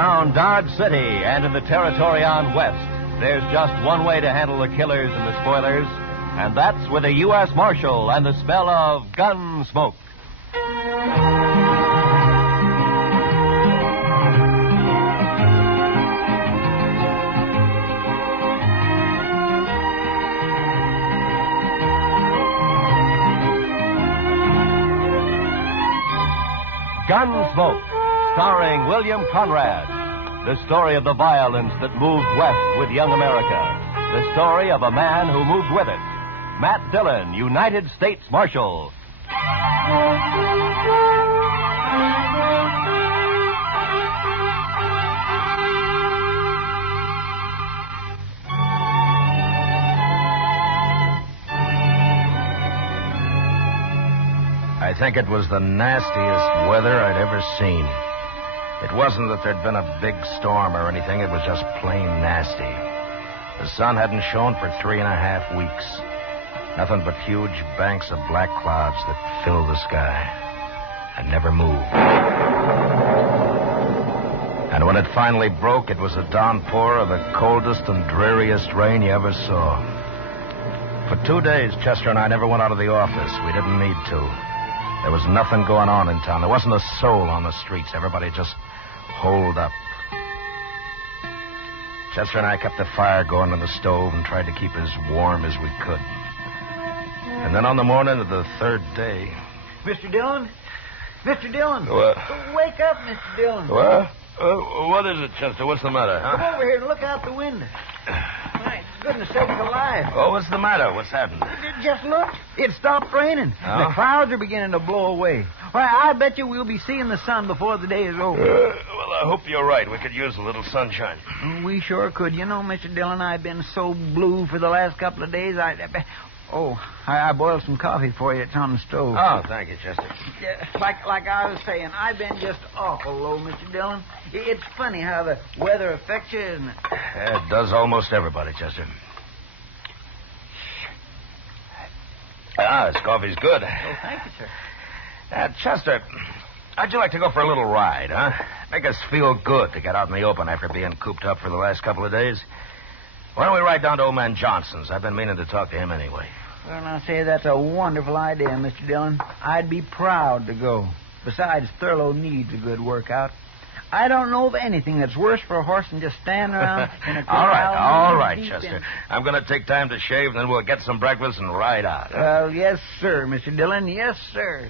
Around Dodge City and in the territory on West, there's just one way to handle the killers and the spoilers, and that's with a U.S. Marshal and the smell of gun smoke. Gunsmoke, starring William Conrad. The story of the violence that moved west with young America. The story of a man who moved with it. Matt Dillon, United States Marshal. I think it was the nastiest weather I'd ever seen. It wasn't that there'd been a big storm or anything. It was just plain nasty. The sun hadn't shone for 3.5 weeks. Nothing but huge banks of black clouds that filled the sky and never moved. And when it finally broke, it was a downpour of the coldest and dreariest rain you ever saw. For 2 days, Chester and I never went out of the office. We didn't need to. There was nothing going on in town. There wasn't a soul on the streets. Everybody just holed up. Chester and I kept the fire going on the stove and tried to keep as warm as we could. And then on the morning of the third day... Mr. Dillon? Mr. Dillon! What? Wake up, Mr. Dillon. What? What is it, Chester? What's the matter, huh? Come over here and look out the window. My goodness sakes alive. Oh, what's the matter? What's happened? Just look. It stopped raining. Oh? The clouds are beginning to blow away. Why, I bet you we'll be seeing the sun before the day is over. Well, I hope you're right. We could use a little sunshine. We sure could. You know, Mr. Dillon, I've been so blue for the last couple of days. I boiled some coffee for you. It's on the stove. Oh, thank you, Chester. Yeah, like I was saying, I've been just awful low, Mr. Dillon. It's funny how the weather affects you, isn't it? Yeah, it does almost everybody, Chester. This coffee's good. Oh, thank you, sir. Chester, how'd you like to go for a little ride, huh? Make us feel good to get out in the open after being cooped up for the last couple of days. Why don't we ride down to old man Johnson's? I've been meaning to talk to him anyway. Well, I say that's a wonderful idea, Mr. Dillon. I'd be proud to go. Besides, Thurlow needs a good workout. I don't know of anything that's worse for a horse than just standing around in a corral. All right, Chester. I'm going to take time to shave, and then we'll get some breakfast and ride out. Well, yes, sir, Mr. Dillon. Yes, sir.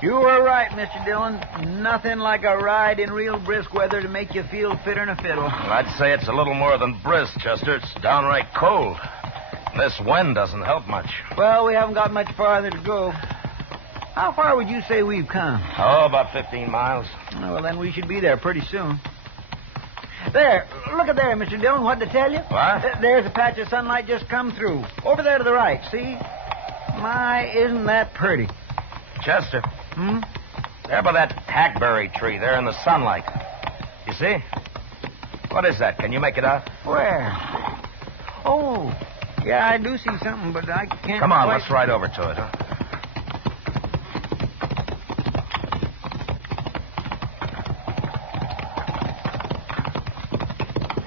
You were right, Mr. Dillon. Nothing like a ride in real brisk weather to make you feel fitter than a fiddle. I'd say it's a little more than brisk, Chester. It's downright cold. This wind doesn't help much. Well, we haven't got much farther to go. How far would you say we've come? Oh, about 15 miles. Oh, well, then we should be there pretty soon. There. Look at there, Mr. Dillon. What'd I tell you? What? There's a patch of sunlight just come through. Over there to the right, see? My, isn't that pretty? Chester. There by that hackberry tree there in the sunlight. You see? What is that? Can you make it out? Where? Oh, yeah, I do see something, but I can't... Come on, quite... let's ride over to it, huh?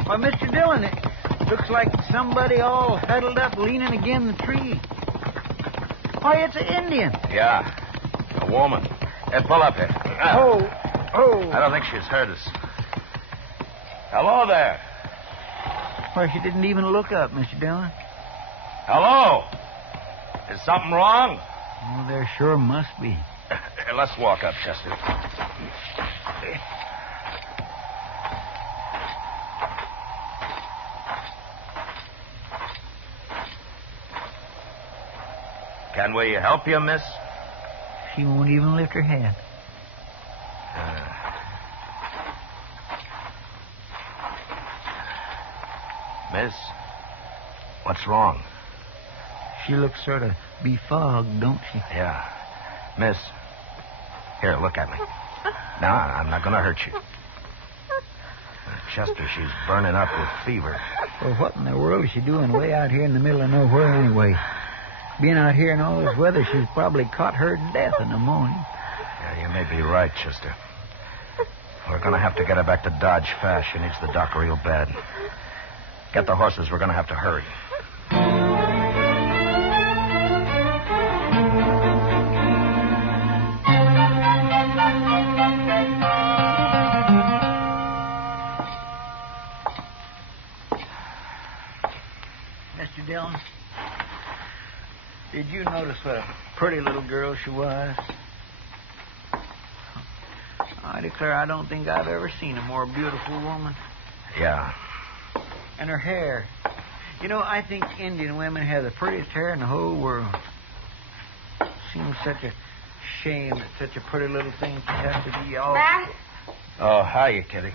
Why, Mr. Dillon, it looks like somebody all huddled up leaning against the tree. Why, it's an Indian. Yeah, a woman. Hey, pull up here. Oh. I don't think she's heard us. Hello there. Well, she didn't even look up, Mr. Dillon. Hello. Is something wrong? Oh, there sure must be. Here, let's walk up, Chester. Can we help you, miss? She won't even lift her head. Miss, what's wrong? She looks sort of befogged, don't she? Yeah. Miss, here, look at me. No, I'm not going to hurt you. Chester, she's burning up with fever. Well, what in the world is she doing way out here in the middle of nowhere anyway? Being out here in all this weather, she's probably caught her death in the morning. Yeah, you may be right, Chester. We're going to have to get her back to Dodge fast. She needs the doc real bad. Get the horses. We're going to have to hurry. Mr. Dillon, did you notice what a pretty little girl she was? I declare I don't think I've ever seen a more beautiful woman. Yeah. And her hair. You know, I think Indian women have the prettiest hair in the whole world. Seems such a shame that such a pretty little thing should have to be all... Matt? Oh, hiya, Kitty.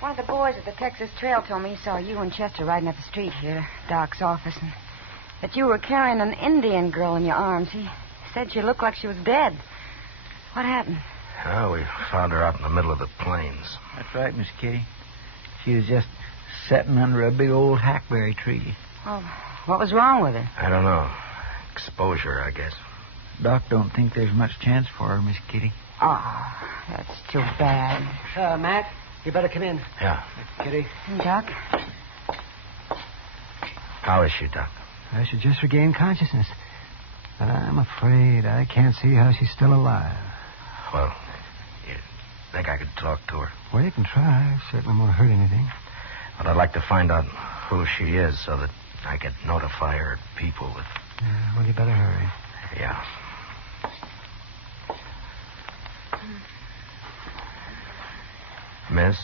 One of the boys at the Texas Trail told me he saw you and Chester riding up the street here, Doc's office, and that you were carrying an Indian girl in your arms. He said she looked like she was dead. What happened? Oh, we found her out in the middle of the plains. That's right, Miss Kitty. She was just sitting under a big old hackberry tree. Well, what was wrong with her? I don't know. Exposure, I guess. Doc don't think there's much chance for her, Miss Kitty. Oh, that's too bad. Matt, you better come in. Yeah. Kitty. Doc? How is she, Doc? She just regained consciousness. But I'm afraid I can't see how she's still alive. Well, you think I could talk to her? Well, you can try. Certainly won't hurt anything. But I'd like to find out who she is so that I could notify her people if... Well, you better hurry. Yeah. Miss?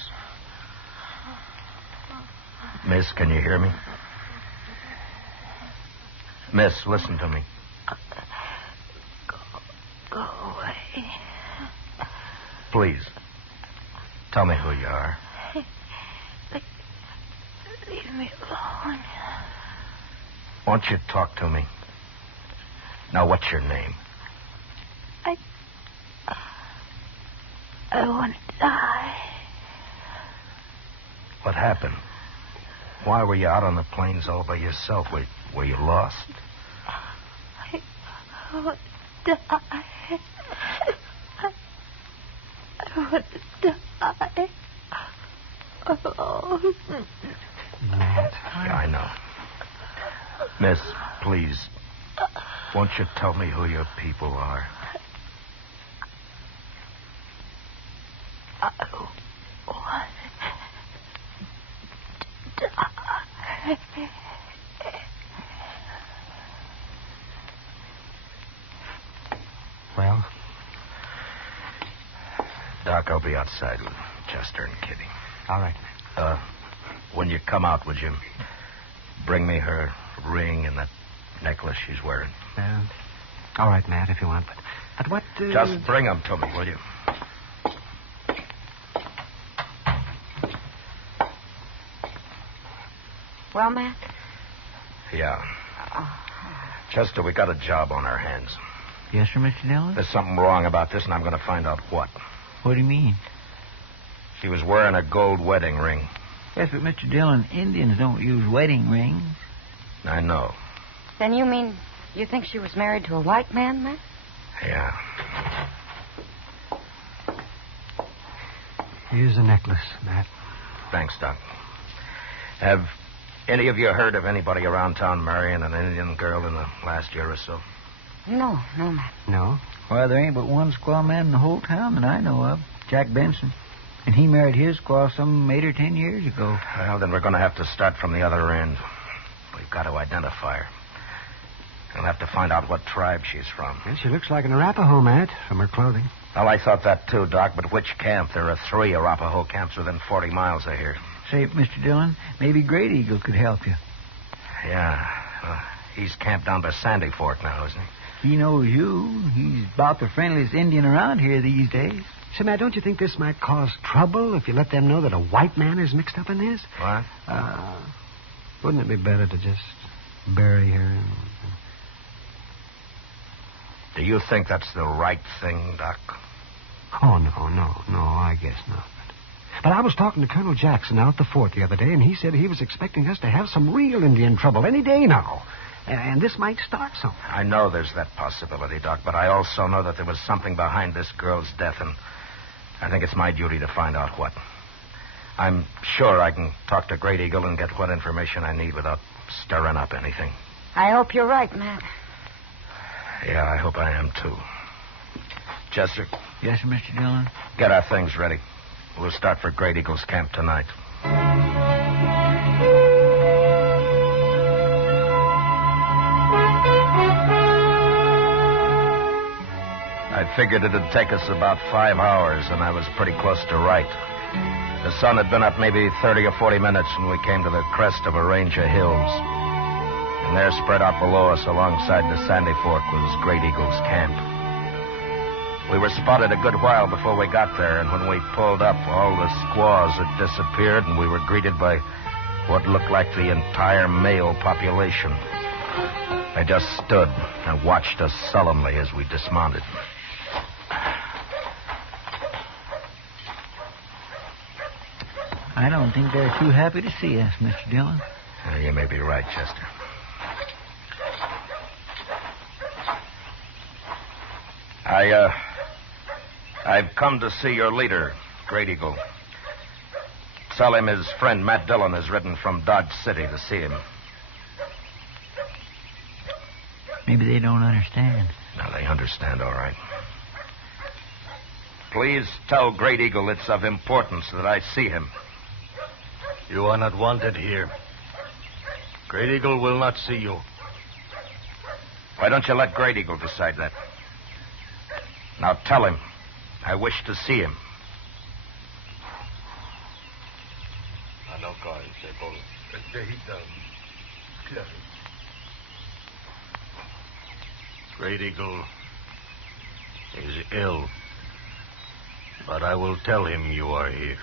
Miss, can you hear me? Miss, listen to me. Go away. Please. Tell me who you are. Leave me alone. Won't you talk to me? Now, what's your name? I want to die. What happened? Why were you out on the plains all by yourself? Were you lost? I want to die. I want to die. Alone. Matt. Yeah, I know. Miss, please, won't you tell me who your people are? I want to die. Well? Doc, I'll be outside with Chester and Kitty. All right. When you come out, would you bring me her ring and that necklace she's wearing? All right, Matt, if you want. But what... Just bring them to me, will you? Well, Matt? Yeah. Chester, we got a job on our hands. Yes, sir, Mr. Dillon? There's something wrong about this, and I'm going to find out what. What do you mean? She was wearing a gold wedding ring. Yes, but Mr. Dillon, Indians don't use wedding rings. I know. Then you mean you think she was married to a white man, Matt? Yeah. Here's the necklace, Matt. Thanks, Doc. Have any of you heard of anybody around town marrying an Indian girl in the last year or so? No, Matt. No? Well, there ain't but one squaw man in the whole town that I know of, Jack Benson. And he married his squaw some 8 or 10 years ago. Well, then we're going to have to start from the other end. We've got to identify her. We'll have to find out what tribe she's from. Well, she looks like an Arapaho, Matt, from her clothing. Well, I thought that too, Doc, but which camp? There are 3 Arapaho camps within 40 miles of here. Say, Mr. Dillon, maybe Great Eagle could help you. Yeah. He's camped down by Sandy Fork now, isn't he? He knows you. He's about the friendliest Indian around here these days. Say, Matt, don't you think this might cause trouble if you let them know that a white man is mixed up in this? What? Wouldn't it be better to just bury her? Do you think that's the right thing, Doc? Oh, no, I guess not. But I was talking to Colonel Jackson out at the fort the other day, and he said he was expecting us to have some real Indian trouble any day now. And this might start something. I know there's that possibility, Doc, but I also know that there was something behind this girl's death, and I think it's my duty to find out what. I'm sure I can talk to Great Eagle and get what information I need without stirring up anything. I hope you're right, Matt. Yeah, I hope I am, too. Chester? Yes, sir, Mr. Dillon? Get our things ready. We'll start for Great Eagle's camp tonight. I figured it'd take us about 5 hours, and I was pretty close to right. The sun had been up maybe 30 or 40 minutes when we came to the crest of a range of hills. And there, spread out below us alongside the Sandy Fork, was Great Eagle's camp. We were spotted a good while before we got there, and when we pulled up, all the squaws had disappeared, and we were greeted by what looked like the entire male population. They just stood and watched us sullenly as we dismounted. I don't think they're too happy to see us, Mr. Dillon. You may be right, Chester. I've come to see your leader, Great Eagle. Tell him his friend Matt Dillon has ridden from Dodge City to see him. Maybe they don't understand. No, they understand all right. Please tell Great Eagle it's of importance that I see him. You are not wanted here. Great Eagle will not see you. Why don't you let Great Eagle decide that? Now tell him I wish to see him. Great Eagle is ill, but I will tell him you are here.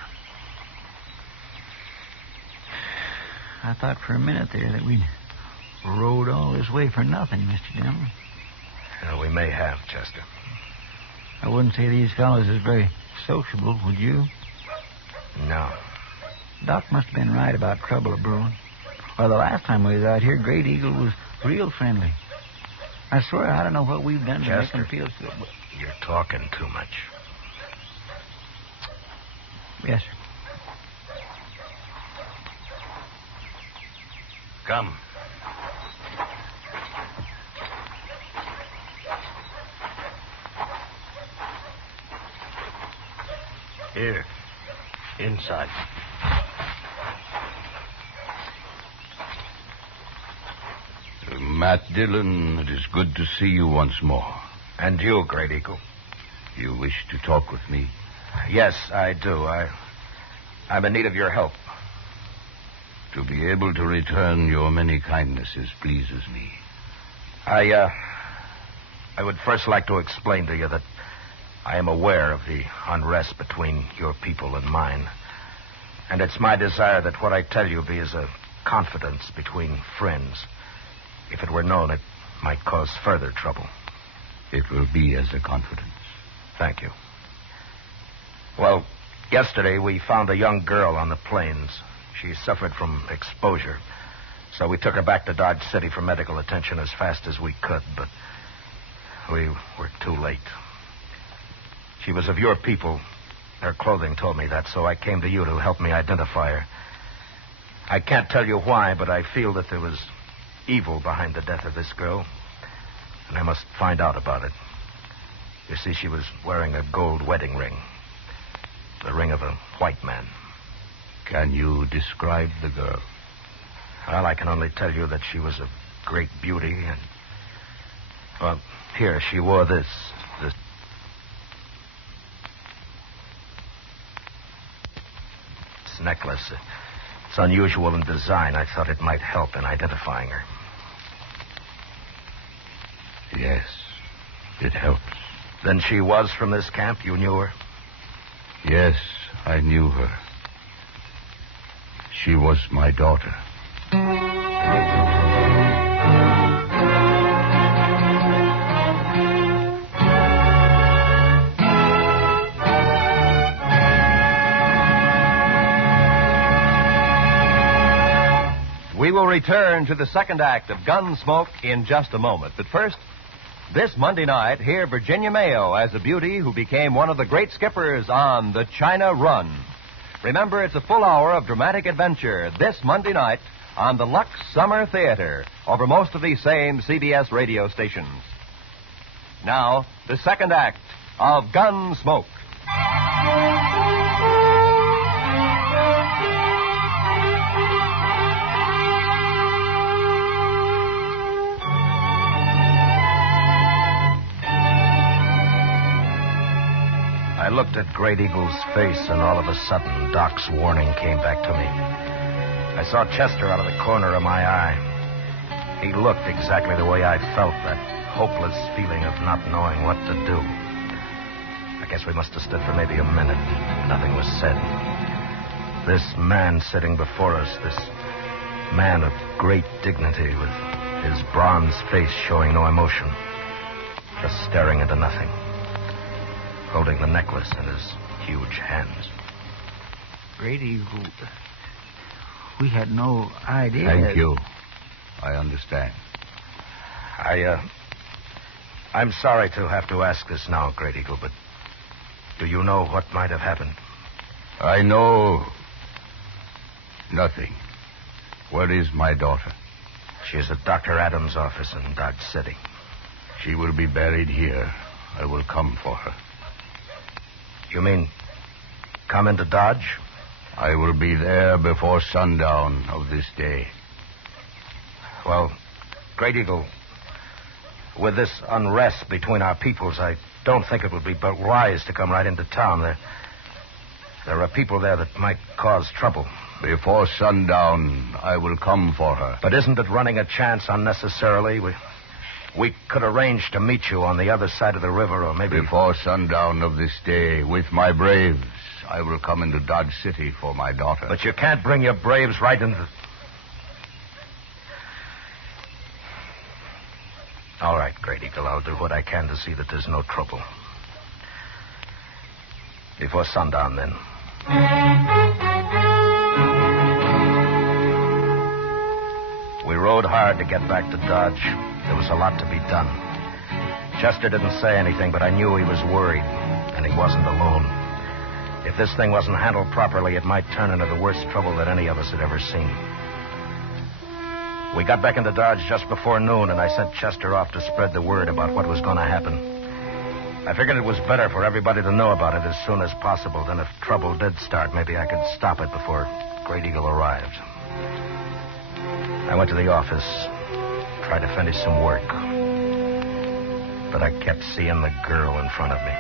I thought for a minute there that we'd rode all this way for nothing, Mr. Dillon. We may have, Chester. I wouldn't say these fellows is very sociable, would you? No. Doc must have been right about trouble brewing. Well, the last time we was out here, Great Eagle was real friendly. I swear, I don't know what we've done to make Chester, him feel so... You're talking too much. Yes, sir. Come. Here. Inside. Matt Dillon, it is good to see you once more. And you, Great Eagle. You wish to talk with me? Yes, I do. I'm in need of your help. To be able to return your many kindnesses pleases me. I would first like to explain to you that I am aware of the unrest between your people and mine. And it's my desire that what I tell you be as a confidence between friends. If it were known, it might cause further trouble. It will be as a confidence. Thank you. Well, yesterday we found a young girl on the plains. She suffered from exposure. So we took her back to Dodge City for medical attention as fast as we could, but we were too late. She was of your people. Her clothing told me that, so I came to you to help me identify her. I can't tell you why, but I feel that there was evil behind the death of this girl, and I must find out about it. You see, she was wearing a gold wedding ring, the ring of a white man. Can you describe the girl? Well, I can only tell you that she was of great beauty, and... Well, here, she wore this necklace. It's unusual in design. I thought it might help in identifying her. Yes, it helps. Then she was from this camp? You knew her? Yes, I knew her. She was my daughter. return to the second act of Gunsmoke in just a moment. But first, this Monday night, hear Virginia Mayo as a beauty who became one of the great skippers on the China Run. Remember, it's a full hour of dramatic adventure this Monday night on the Lux Summer Theater over most of these same CBS radio stations. Now, the second act of Gunsmoke. I looked at Great Eagle's face, and all of a sudden, Doc's warning came back to me. I saw Chester out of the corner of my eye. He looked exactly the way I felt, that hopeless feeling of not knowing what to do. I guess we must have stood for maybe a minute. Nothing was said. This man sitting before us, this man of great dignity, with his bronze face showing no emotion, just staring into nothing, holding the necklace in his huge hands. Great Eagle, we had no idea. Thank you. I understand. I'm sorry to have to ask this now, Great Eagle, but do you know what might have happened? I know nothing. Where is my daughter? She is at Dr. Adams' office in Dodge City. She will be buried here. I will come for her. You mean come into Dodge? I will be there before sundown of this day. Well, Great Eagle, with this unrest between our peoples, I don't think it would be but wise to come right into town. There are people there that might cause trouble. Before sundown, I will come for her. But isn't it running a chance unnecessarily? We could arrange to meet you on the other side of the river, or maybe... Before sundown of this day, with my braves, I will come into Dodge City for my daughter. But you can't bring your braves right into... All right, Great Eagle, I'll do what I can to see that there's no trouble. Before sundown, then. We rode hard to get back to Dodge. There was a lot to be done. Chester didn't say anything, but I knew he was worried, and he wasn't alone. If this thing wasn't handled properly, it might turn into the worst trouble that any of us had ever seen. We got back into Dodge just before noon, and I sent Chester off to spread the word about what was going to happen. I figured it was better for everybody to know about it as soon as possible. Then if trouble did start, maybe I could stop it before Great Eagle arrived. I went to the office, tried to finish some work. But I kept seeing the girl in front of me.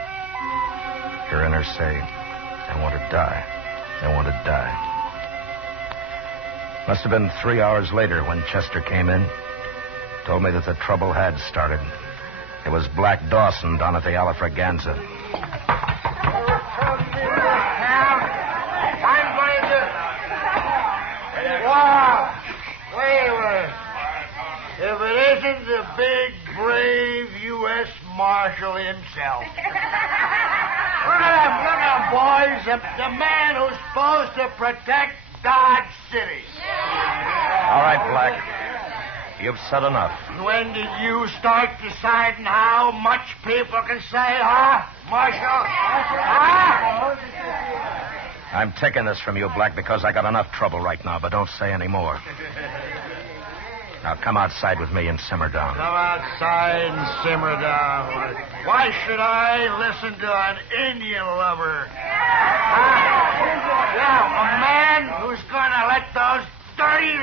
Hearing her say, I want to die. I want to die. Must have been 3 hours later when Chester came in. Told me that the trouble had started. It was Black Dawson down at the Alafraganza. Wow! Wait a minute. If it isn't the big, brave U.S. Marshal himself. Look at him, boys. The man who's supposed to protect Dodge City. All right, Black. You've said enough. When did you start deciding how much people can say, huh, Marshal? Huh? I'm taking this from you, Black, because I got enough trouble right now, but don't say any more. Now come outside with me and simmer down. Come outside and simmer down. Why should I listen to an Indian lover? Yeah, a man who's going to let those dirty,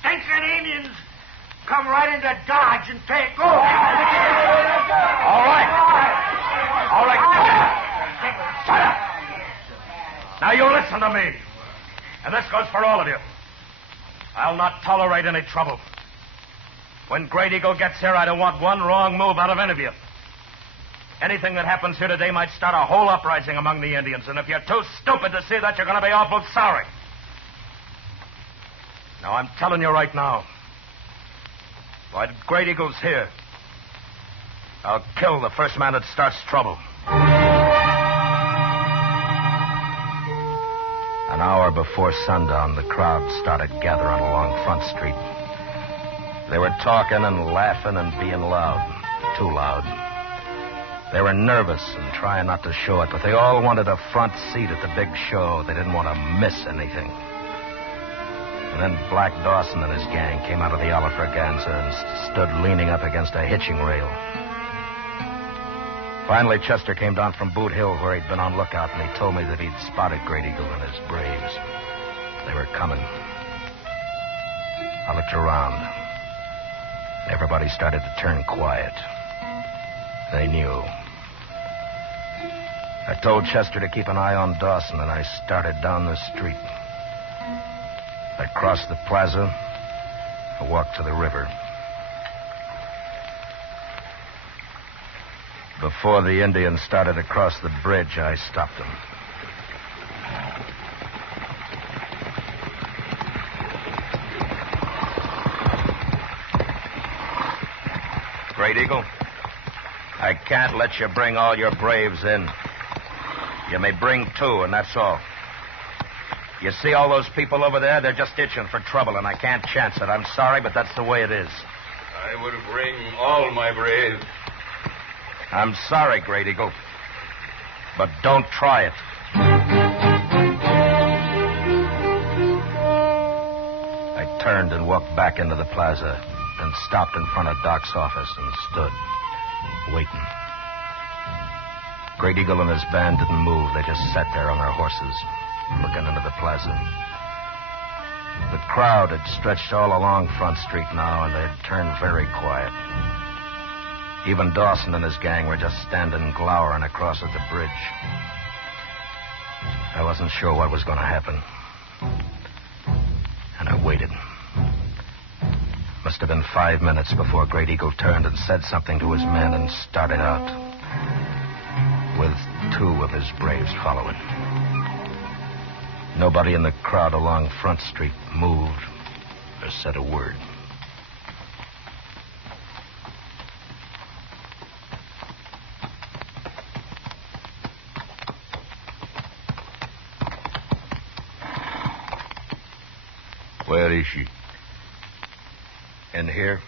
stinking Indians come right into Dodge and take over. All right. All right. Shut up. Now you listen to me. And this goes for all of you. I'll not tolerate any trouble. When Great Eagle gets here, I don't want one wrong move out of any of you. Anything that happens here today might start a whole uprising among the Indians, and if you're too stupid to see that, you're going to be awful sorry. Now, I'm telling you right now, while Great Eagle's here, I'll kill the first man that An hour before sundown, the crowd started gathering along Front Street. They were talking and laughing and being loud. Too loud. They were nervous and trying not to show it, but they all wanted a front seat at the big show. They didn't want to miss anything. And then Black Dawson and his gang came out of the Alafraganza and stood leaning up against a hitching rail. Finally, Chester came down from Boot Hill where he'd been on lookout, and he told me that he'd spotted Great Eagle and his braves. They were coming. I looked around. Everybody started to turn quiet. They knew. I told Chester to keep an eye on Dawson, and I started down the street. I crossed the plaza. I walked to the river. Before the Indians started to cross the bridge, I stopped them. Great Eagle, I can't let you bring all your braves in. You may bring 2, and that's all. You see all those people over there? They're just itching for trouble, and I can't chance it. I'm sorry, but that's the way it is. I would bring all my braves. I'm sorry, Great Eagle, but don't try it. I turned and walked back into the plaza and stopped in front of Doc's office and stood, waiting. Great Eagle and his band didn't move. They just sat there on their horses, looking into the plaza. The crowd had stretched all along Front Street now, and they'd turned very quiet. Even Dawson and his gang were just standing glowering across at the bridge. I wasn't sure what was going to happen. And I waited. Must have been 5 minutes before Great Eagle turned and said something to his men and started out, with 2 of his braves following. Nobody in the crowd along Front Street moved or said a word. Where is she? In here.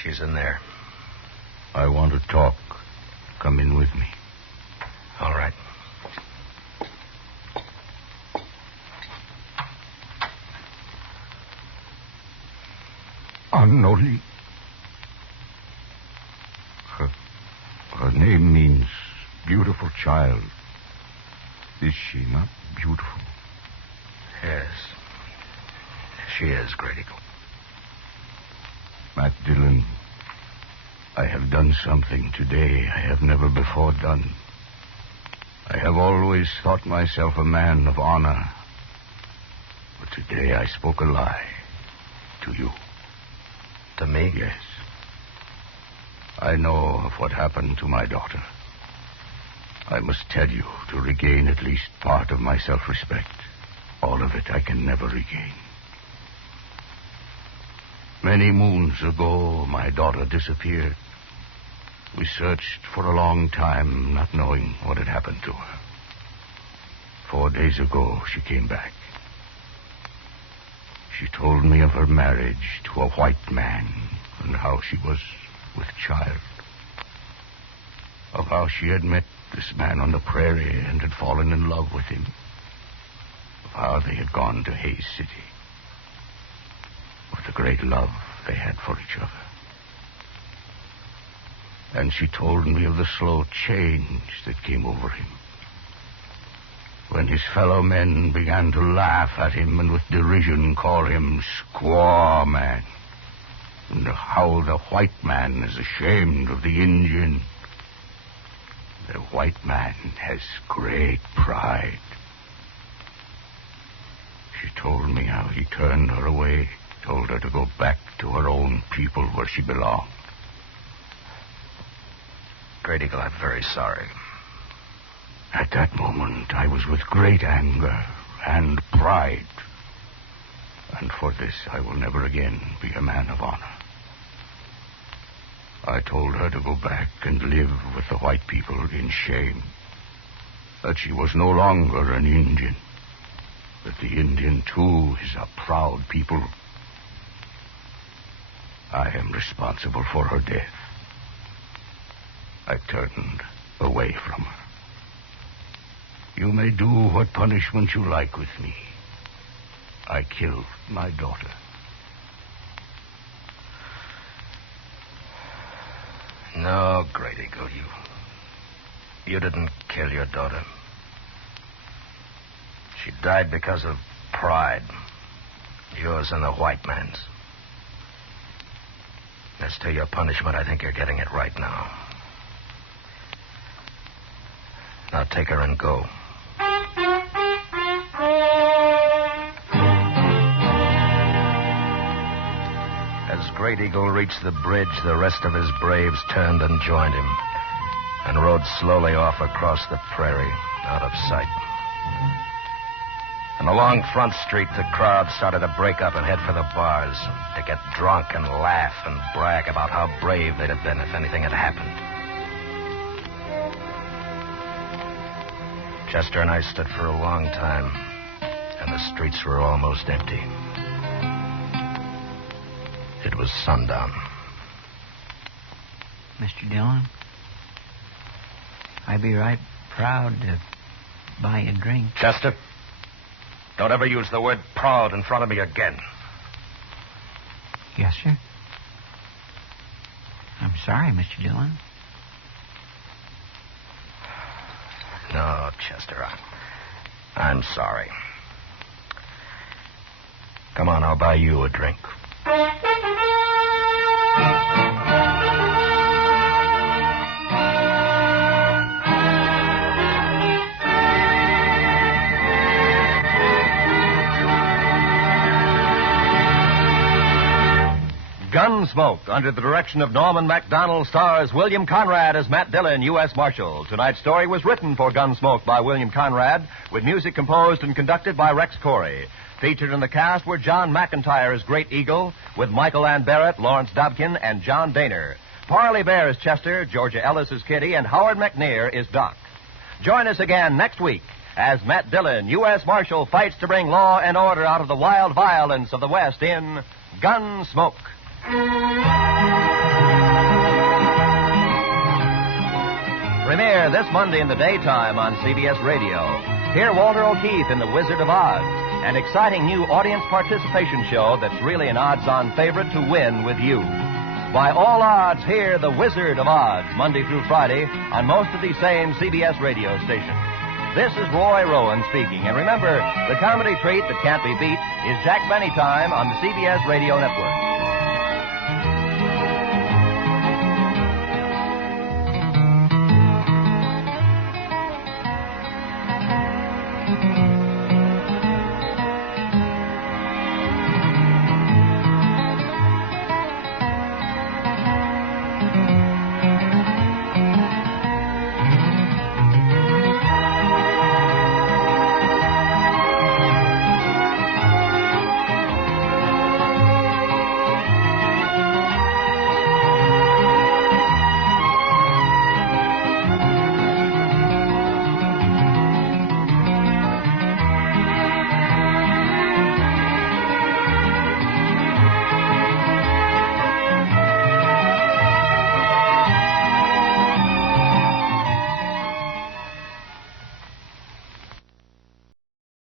She's in there. I want to talk. Come in with me. All right. Anoli. Her name means beautiful child. Is she not beautiful? Yes. She is, Great Eagle. Matt Dillon, I have done something today I have never before done. I have always thought myself a man of honor. But today I spoke a lie to you. To me? Yes. I know of what happened to my daughter. I must tell you to regain at least part of my self-respect. All of it I can never regain. Many moons ago, my daughter disappeared. We searched for a long time, not knowing what had happened to her. 4 days ago, she came back. She told me of her marriage to a white man and how she was with child. Of how she had met this man on the prairie and had fallen in love with him. Of how they had gone to Hayes City. Of the great love they had for each other. And she told me of the slow change that came over him. When his fellow men began to laugh at him and with derision call him Squaw Man. And how the white man is ashamed of the Indian. The white man has great pride. She told me how he turned her away, told her to go back to her own people where she belonged. Great Eagle, I'm very sorry. At that moment, I was with great anger, and pride. And for this, I will never again be a man of honor. I told her to go back and live with the white people in shame. That she was no longer an Indian. That the Indian, too, is a proud people. I am responsible for her death. I turned away from her. You may do what punishment you like with me. I killed my daughter. No, Great Eagle, you didn't kill your daughter. She died because of pride. Yours and the white man's. As to your punishment, I think you're getting it right now. Now take her and go. As Great Eagle reached the bridge, the rest of his braves turned and joined him and rode slowly off across the prairie, out of sight. And along Front Street, the crowd started to break up and head for the bars to get drunk and laugh and brag about how brave they'd have been if anything had happened. Chester and I stood for a long time, and the streets were almost empty. It was sundown. Mr. Dillon, I'd be right proud to buy you a drink. Chester, don't ever use the word proud in front of me again. Yes, sir. I'm sorry, Mr. Dillon. No, Chester, I'm sorry. Come on, I'll buy you a drink. Gunsmoke, under the direction of Norman MacDonald, stars William Conrad as Matt Dillon, U.S. Marshal. Tonight's story was written for Gunsmoke by William Conrad, with music composed and conducted by Rex Corey. Featured in the cast were John McIntyre as Great Eagle, with Michael Ann Barrett, Lawrence Dobkin, and John Daner. Parley Bear as Chester, Georgia Ellis as Kitty, and Howard McNear is Doc. Join us again next week as Matt Dillon, U.S. Marshal, fights to bring law and order out of the wild violence of the West in Gunsmoke. Premiere this Monday in the daytime on CBS Radio. Hear Walter O'Keefe in The Wizard of Oz, an exciting new audience participation show that's really an odds-on favorite to win with you. By all odds, hear The Wizard of Oz, Monday through Friday, on most of these same CBS radio stations. This is Roy Rowan speaking, and remember, the comedy treat that can't be beat is Jack Benny Time on the CBS Radio Network.